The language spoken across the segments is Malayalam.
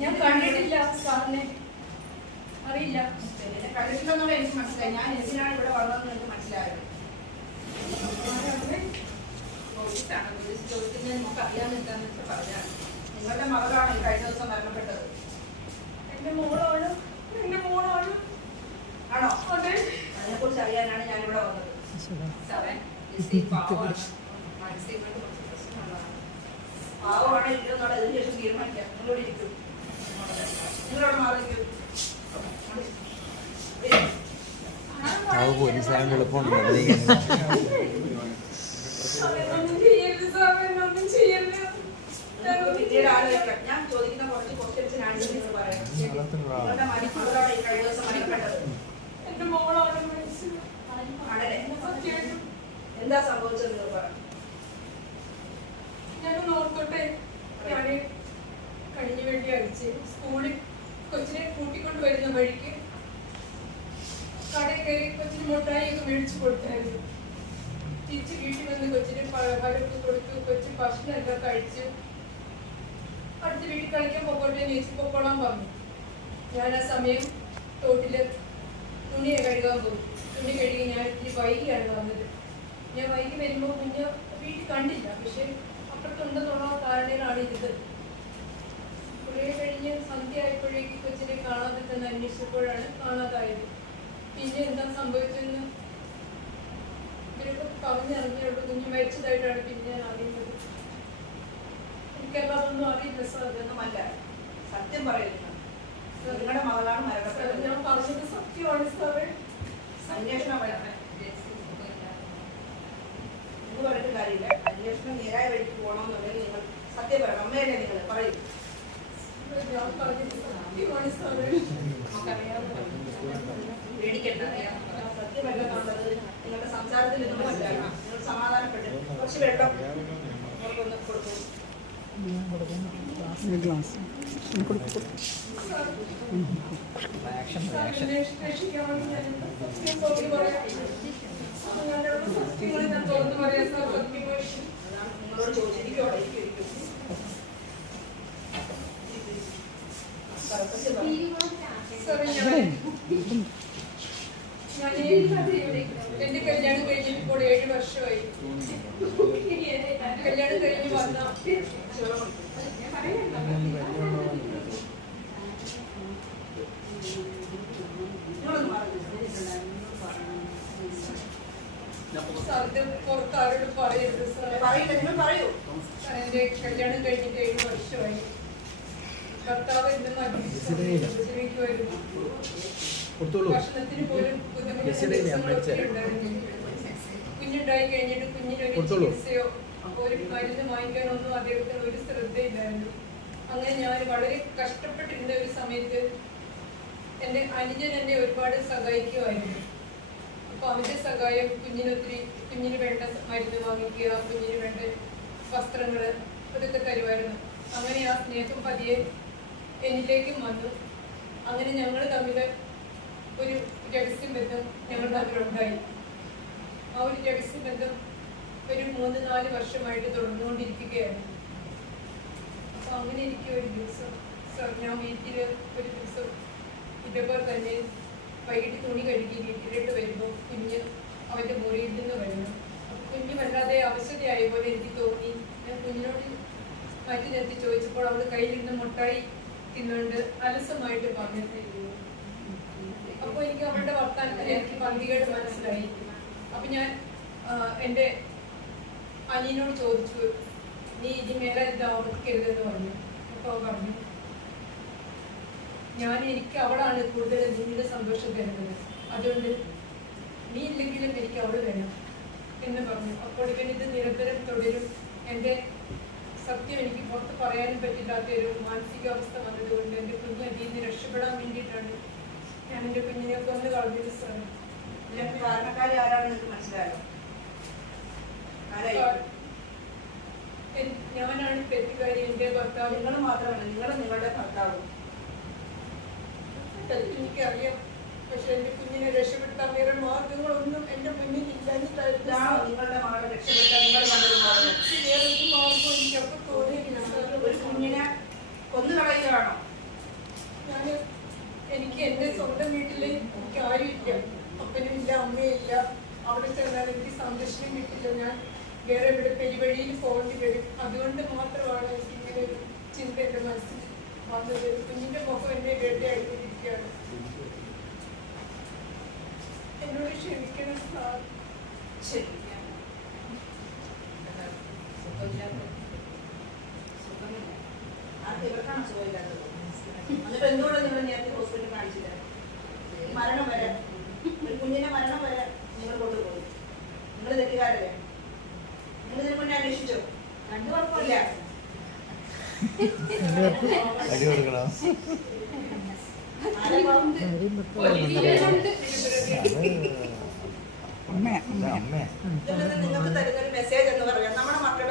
ഞാൻ കണ്ടിട്ടില്ല സാറിനെ. അറിയില്ല. കണ്ടിട്ടില്ലെന്നുള്ള എനിക്ക് മനസ്സിലായി. ഞാൻ എന്തിനാണ് ഇവിടെ വന്നതെന്ന് എനിക്ക് മനസ്സിലായത് പോലീസ് ചോദിക്കുന്നത് നമുക്ക് അറിയാൻ എന്താന്ന് വെച്ചാൽ പറഞ്ഞാണ് നിങ്ങളുടെ മകളാണ് ഈ കഴിഞ്ഞ ദിവസം മരണപ്പെട്ടത്. എന്റെ മോളാണ്. എന്റെ മോളാണ്. ആണോ? അതെ. അതിനെക്കുറിച്ച് അറിയാനാണ് ഞാൻ ഇവിടെ വന്നത് സെവൻ ലിസി പാവമാണ് മാനസികമായിട്ട് കുറച്ച് പ്രശ്നമുള്ളതാണ് പാവമാണ് ഇല്ലെന്നുള്ള ഇതിന് ശേഷം തീരുമാനിക്കാം. നിങ്ങളോട് ഇരിക്കും. നിങ്ങളോട് പോലീസുകാരൻ ഞാൻ ചോദിക്കുന്ന കുറച്ച് നിങ്ങൾ നിങ്ങളുടെ ഈ കഴിഞ്ഞ ദിവസം എന്താ സംഭവിച്ചത് നിങ്ങൾ പറ ഞാൻ കഴിഞ്ഞു വേണ്ടി വെള്ളിയാഴ്ച സ്കൂളിൽ കൊച്ചിനെ കൂട്ടിക്കൊണ്ട് വരുന്ന വഴിക്ക് കടയിൽ കയറി കൊച്ചിന് മുട്ടായിയൊക്കെ മേടിച്ചു കൊടുത്തായിരുന്നു. തിരിച്ച് വീട്ടിൽ വന്ന് കൊച്ചിന് പലഹാരമൊക്കെ കൊടുത്തു. കൊച്ചു ഭക്ഷണമൊക്കെ കഴിച്ചു അടുത്ത വീട്ടിൽ കളിക്കാൻ പോകട്ടെ നേച്ചി പൊക്കോളാൻ പറഞ്ഞു. ഞാൻ ആ സമയം തോട്ടിൽ തുണിയെ കഴുകാൻ പോകും തുണി കഴുകി ഞാൻ ഇത്തിരി വൈകിയാണ് വന്നത്. ഞാൻ വൈകി വരുമ്പോൾ കുഞ്ഞ് വീട്ടിൽ കണ്ടില്ല. പക്ഷെ അപ്പുറത്തുണ്ടെന്നുള്ള ധാരണയിലാണ് ഇരുന്നത് കുറേ കഴിഞ്ഞ് സന്ധ്യ ആയപ്പോഴേക്ക് കൊച്ചിനെ കാണാതെ തന്നെ അന്വേഷിച്ചപ്പോഴാണ് കാണാതായത്. പിന്നെ എന്താ സംഭവിച്ചെന്ന് ഇവരൊക്കെ പറഞ്ഞറിഞ്ഞുള്ളൂ കുഞ്ഞ് മരിച്ചതായിട്ടാണ് പിന്നെ ഞാൻ അറിയുന്നത്. എനിക്കെല്ലാം ഒന്നും അറിയില്ല സാർ. ഇതൊന്നുമല്ല. സത്യം പറയുന്നു. നിങ്ങളുടെ മകളാണ് സാർ, മരണപ്പെട്ടത് ഞാൻ പറഞ്ഞത് സത്യമാണ് സാറേ. അന്വേഷണം വേണം. പറഞ്ഞിട്ട് കാര്യമില്ല അന്വേഷണം നേരായ വഴിക്ക് പോകണമെന്നുണ്ടെങ്കിൽ നിങ്ങൾ സത്യം പറയണം അമ്മയല്ലേ നിങ്ങൾ പറയും ഞാൻ പറഞ്ഞത് സത്യമാണ് സാറേ പേടിക്കണ്ട സത്യമല്ല എന്നുള്ളത് നിങ്ങളുടെ സംസാരത്തിൽ നിന്ന് മനസ്സിലാക്കണം നിങ്ങൾ സമാധാനപ്പെട്ട് കുറച്ച് വെള്ളം കൊടുക്കും. ഞാൻ സത്യം തോന്നി സത്യം എന്റെ കല്യാണം കഴിഞ്ഞിട്ട് ഇപ്പോൾ ഏഴ് വർഷമായി. കല്യാണം കഴിഞ്ഞ് വന്ന. നിങ്ങളൊന്ന് മാറി സാർ ഇത് പുറത്ത് ആരോട് പറയരുത് സാർ എന്റെ കല്യാണം കഴിഞ്ഞിട്ട് ഏഴ് വർഷമായി. ഭർത്താവ് എന്നെ മദ്യപിക്കുമായിരുന്നു കൊടുത്തോളൂ. കുഞ്ഞുണ്ടായി കഴിഞ്ഞിട്ട് കുഞ്ഞിനൊരു. ചികിത്സയോ ഒരു മരുന്ന് വാങ്ങിക്കാനൊന്നും അദ്ദേഹത്തിന് ഒരു ശ്രദ്ധയില്ലായിരുന്നു. അങ്ങനെ ഞാൻ വളരെ കഷ്ടപ്പെട്ടിരുന്ന ഒരു സമയത്ത് എന്റെ അനുജൻ എന്നെ ഒരുപാട് സഹായിക്കുമായിരുന്നു. അപ്പൊ അവന്റെ സഹായം കുഞ്ഞിനൊത്തിരി കുഞ്ഞിന് വേണ്ട മരുന്ന് വാങ്ങിക്കുക കുഞ്ഞിന് വേണ്ട വസ്ത്രങ്ങൾ അതൊക്കെ തരുമായിരുന്നു. അങ്ങനെ ആ സ്നേഹം പതിയെ എന്നിലേക്കും വന്നു. അങ്ങനെ ഞങ്ങൾ തമ്മിൽ ഒരു രഹസ്യ ബന്ധം ഞങ്ങൾ തമ്മിലുണ്ടായി ആ ഒരു രഹസ്യ ബന്ധം ഒരു മൂന്ന് നാല് വർഷമായിട്ട് തുടർന്നുകൊണ്ടിരിക്കുകയാണ് അപ്പൊ അങ്ങനെ ഇരിക്കുക ഒരു ദിവസം സാർ ഞാൻ വീട്ടിൽ ഒരു ദിവസം ഇതേപോലെ തന്നെ വൈകിട്ട് തുണി കഴുകി വീട്ടിലോട്ട് വരുമ്പോൾ കുഞ്ഞ് അവന്റെ മുറിയിൽ നിന്ന് വരുന്നു കുഞ്ഞ് വല്ലാതെ അവശതയായ പോലെ എനിക്ക് തോന്നി. ഞാൻ കുഞ്ഞിനോട് മാറ്റി നിർത്തി ചോദിച്ചപ്പോൾ അവൾ കയ്യിലിരുന്ന് മുട്ടായി തിന്നുകൊണ്ട് അലസമായിട്ട് പറഞ്ഞിട്ടിരുന്നു അപ്പോൾ എനിക്ക് അവളുടെ വർത്താനത്തിൽ എനിക്ക് പന്തികേട് മനസ്സിലായി. അപ്പൊ ഞാൻ എന്റെ അനിയനോട് ചോദിച്ചു നീ ഇനി മേലെ ഇത് ആവർത്തിക്കരുതെന്ന് പറഞ്ഞു. അപ്പോൾ പറഞ്ഞു ഞാൻ എനിക്ക് അവളാണ് കൂടുതൽ നിന്റെ സന്തോഷം തരുന്നത്. അതുകൊണ്ട് നീ ഇല്ലെങ്കിലും എനിക്ക് അവൾ വേണം എന്ന് പറഞ്ഞു. അപ്പോൾ ഇവൻ ഇത് നിരന്തരം തുടരും. എന്റെ സത്യം എനിക്ക് പുറത്ത് പറയാനും പറ്റില്ലാത്ത ഒരു മാനസികാവസ്ഥ വന്നതുകൊണ്ട് എന്റെ കുഞ്ഞ് അതിൽ നിന്ന് രക്ഷപ്പെടാൻ വേണ്ടിയിട്ടാണ് ഞാൻ എന്റെ കുഞ്ഞിനെ കൊന്നു കളഞ്ഞിട്ട് ശ്രമിക്കും ഇതിനൊക്കെ കാരണക്കാരി ആരാണെന്ന് നിങ്ങൾക്ക് മനസ്സിലായോ ഞാനാണ് തെറ്റുകാരി എന്റെ ഭർത്താവ്. നിങ്ങൾ മാത്രമല്ല നിങ്ങളും നിങ്ങളുടെ ഭർത്താവും. എനിക്കറിയാം. പക്ഷെ എന്റെ കുഞ്ഞിനെ രക്ഷപ്പെടുത്താൻ വേറെ മാർഗങ്ങളൊന്നും എന്റെ മുന്നിൽ ഇല്ലാഞ്ഞിട്ടായിരുന്നു ഇതാണോ നിങ്ങളുടെ മകളെ രക്ഷപ്പെടുത്താൻ നിങ്ങൾ കണ്ടത് മാർഗം വേറെ സംരക്ഷണം കിട്ടില്ല. ഞാൻ വേറെ ഇവിടെ പെരുവഴിയിൽ പോകേണ്ടി വരും. അതുകൊണ്ട് മാത്രമാണ് എനിക്ക് ഇങ്ങനെ ഒരു ചിന്ത എന്റെ മനസ്സിൽ വന്നത്. കുഞ്ഞിന്റെ മുഖം എന്നെ വേട്ടയായിട്ടിരിക്കുകയാണ് എന്നോട് ക്ഷമിക്കണം സാർ. നിങ്ങൾ നേരത്തെ ഹോസ്പിറ്റലിൽ കാണിച്ചില്ല മരണം വരെ ഒരു കുഞ്ഞിന്റെ മരണം വരെ നിങ്ങൾ കൊണ്ടുപോയി നിങ്ങൾ തെറ്റുകാരല്ലേ നിങ്ങൾ ഇതിനു മുന്നേ അന്വേഷിച്ചോ രണ്ടു കുഴപ്പമില്ല അടി കൊടുക്കണോ അമ്മേ അമ്മേ നിങ്ങൾക്ക് തരുന്ന മെസ്സേജ് എന്ന് പറഞ്ഞാൽ നമ്മുടെ മക്കൾ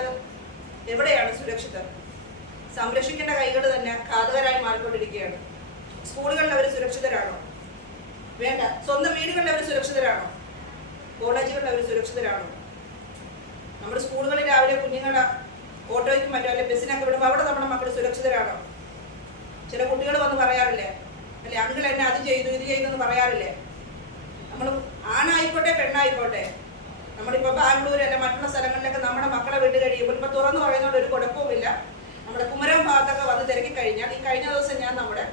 എവിടെയാണ് സുരക്ഷിതർ? സംരക്ഷിക്കേണ്ട കൈകൾ തന്നെ കാതുകരായി മാറിക്കൊണ്ടിരിക്കുകയാണ്. സ്കൂളുകളിൽ അവർ സുരക്ഷിതരാണോ? വേണ്ട. സ്വന്തം വീടുകളിൽ അവർ സുരക്ഷിതരാണോ? കോളേജുകളിൽ അവർ സുരക്ഷിതരാണോ? നമ്മുടെ സ്കൂളുകളിൽ രാവിലെ കുഞ്ഞുങ്ങളെ ഓട്ടോയ്ക്കും മറ്റോ അല്ലെ ബസ്സിനൊക്കെ വിടുമ്പോൾ അവിടെ നമ്മുടെ മക്കൾ സുരക്ഷിതരാണോ? ചില കുട്ടികൾ വന്ന് പറയാറില്ലേ? അല്ലെ അങ്കിൾ എന്നെ അത് ചെയ്തു ഇത് ചെയ്തു എന്ന് പറയാറില്ലേ? നമ്മൾ ആണായിക്കോട്ടെ പെണ്ണായിക്കോട്ടെ. നമ്മളിപ്പോൾ ബാംഗ്ലൂർ അല്ലെ മറ്റുള്ള സ്ഥലങ്ങളിലൊക്കെ നമ്മുടെ മക്കളെ വിട്ട് കഴിയുമ്പോൾ ഇപ്പൊ തുറന്നു പറയുന്നതുകൊണ്ട് ഒരു കുഴപ്പവുമില്ല. നമ്മുടെ കുമരം ഭാഗത്തൊക്കെ വന്ന് തിരക്കി കഴിഞ്ഞാൽ ഈ കഴിഞ്ഞ ദിവസം ഞാൻ നമ്മുടെ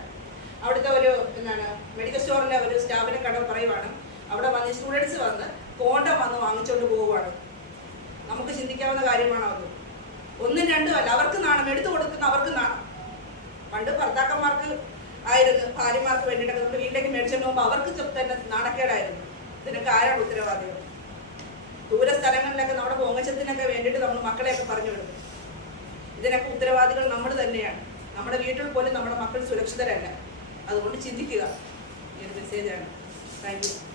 അവിടുത്തെ ഒരു എന്താണ് മെഡിക്കൽ സ്റ്റോറിലെ ഒരു സ്റ്റാഫിനെ കടം പറയുവാണ്. അവിടെ വന്ന് സ്റ്റുഡൻസ് വന്ന് കോണ്ടം വന്ന് വാങ്ങിച്ചുകൊണ്ട് പോവുകയാണ് നമുക്ക് ചിന്തിക്കാവുന്ന കാര്യമാണോ അത്? ഒന്നും രണ്ടും അല്ല. അവർക്ക് നാണം. എടുത്തു കൊടുക്കുന്ന അവർക്ക് നാണം. പണ്ട് ഭർത്താക്കന്മാർക്ക് ആയിരുന്നു ഭാര്യമാർക്ക് വേണ്ടിയിട്ടൊക്കെ നമ്മൾ വീട്ടിലേക്ക് മേടിച്ചുകൊണ്ട് പോകുമ്പോൾ അവർക്ക് തന്നെ നാണക്കേടായിരുന്നു. ഇതിനൊക്കെ ആരാണ് ഉത്തരവാദികൾ? ദൂര സ്ഥലങ്ങളിലൊക്കെ നമ്മുടെ പൊങ്ങച്ചത്തിനൊക്കെ വേണ്ടിയിട്ട് നമ്മൾ മക്കളെയൊക്കെ പറഞ്ഞു വിടും. ഇതിനൊക്കെ ഉത്തരവാദികൾ നമ്മൾ തന്നെയാണ്. നമ്മുടെ വീട്ടിൽ പോലും നമ്മുടെ മക്കൾ സുരക്ഷിതരല്ല. അതുകൊണ്ട് ചിന്തിക്കുക. ഈ ഒരു മെസ്സേജാണ് താങ്ക് യു